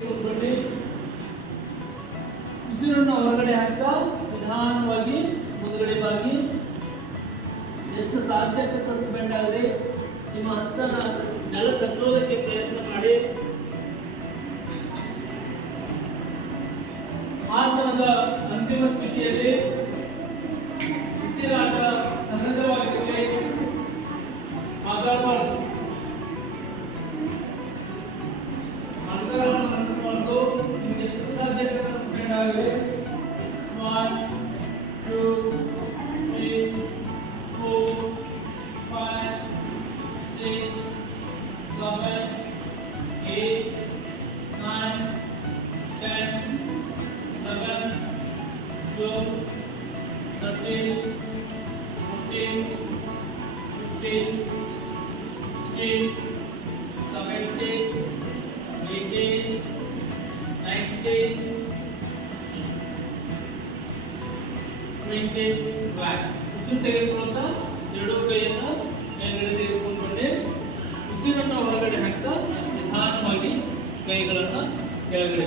ಬನ್ನಿ. ಉಸಿರನ್ನು ಹೊರಗಡೆ ಹಾಕ್ತಾ ನಿಧಾನವಾಗಿ ಮುಂದುಗಡೆ ಬಾಗಿ ಎಷ್ಟು ಸಾಧ್ಯಕ್ಕಷ್ಟು ಬೆಂಡ್ ಆಗಲಿ. ನಿಮ್ಮ ಹಸ್ತನ ನೆಲ ತಟ್ಟೋದಕ್ಕೆ ಪ್ರಯತ್ನ ಮಾಡಿ. ಆಸನದ ಅಂತಿಮ ಸ್ಥಿತಿಯಲ್ಲಿ ಉಸಿರಾಟ ಸಹಜವಾಗಿರಲಿ, ಆಗಬಾರದು. ಅಂತರವನ್ನು ಕಂಡುಕೊಂಡು ನಿಮಗೆ ಎಷ್ಟು ಸಾಧ್ಯಕ್ಕಷ್ಟು ಬೆಂಡ್ ಆಗಲಿ. 1 2 3 4 5 6 7 8 9 10 11 12 13 14 15 16 17 18 19 20. ರಿಲ್ಯಾಕ್ಸ್. ಉಸಿರು ತೆಗೆದುಕೊಳ್ತಾ ಎರಡೂ ಕೈಯನ್ನು ಮೇಲ್ಗಡೆ ತೆಗೆದುಕೊಂಡು ಬನ್ನಿ. ಉಸಿರನ್ನು ಹೊರಗಡೆ ಹಾಕ್ತಾ ನಿಧಾನವಾಗಿ ಕೈಗಳನ್ನು ಕೆಳಗಡೆ.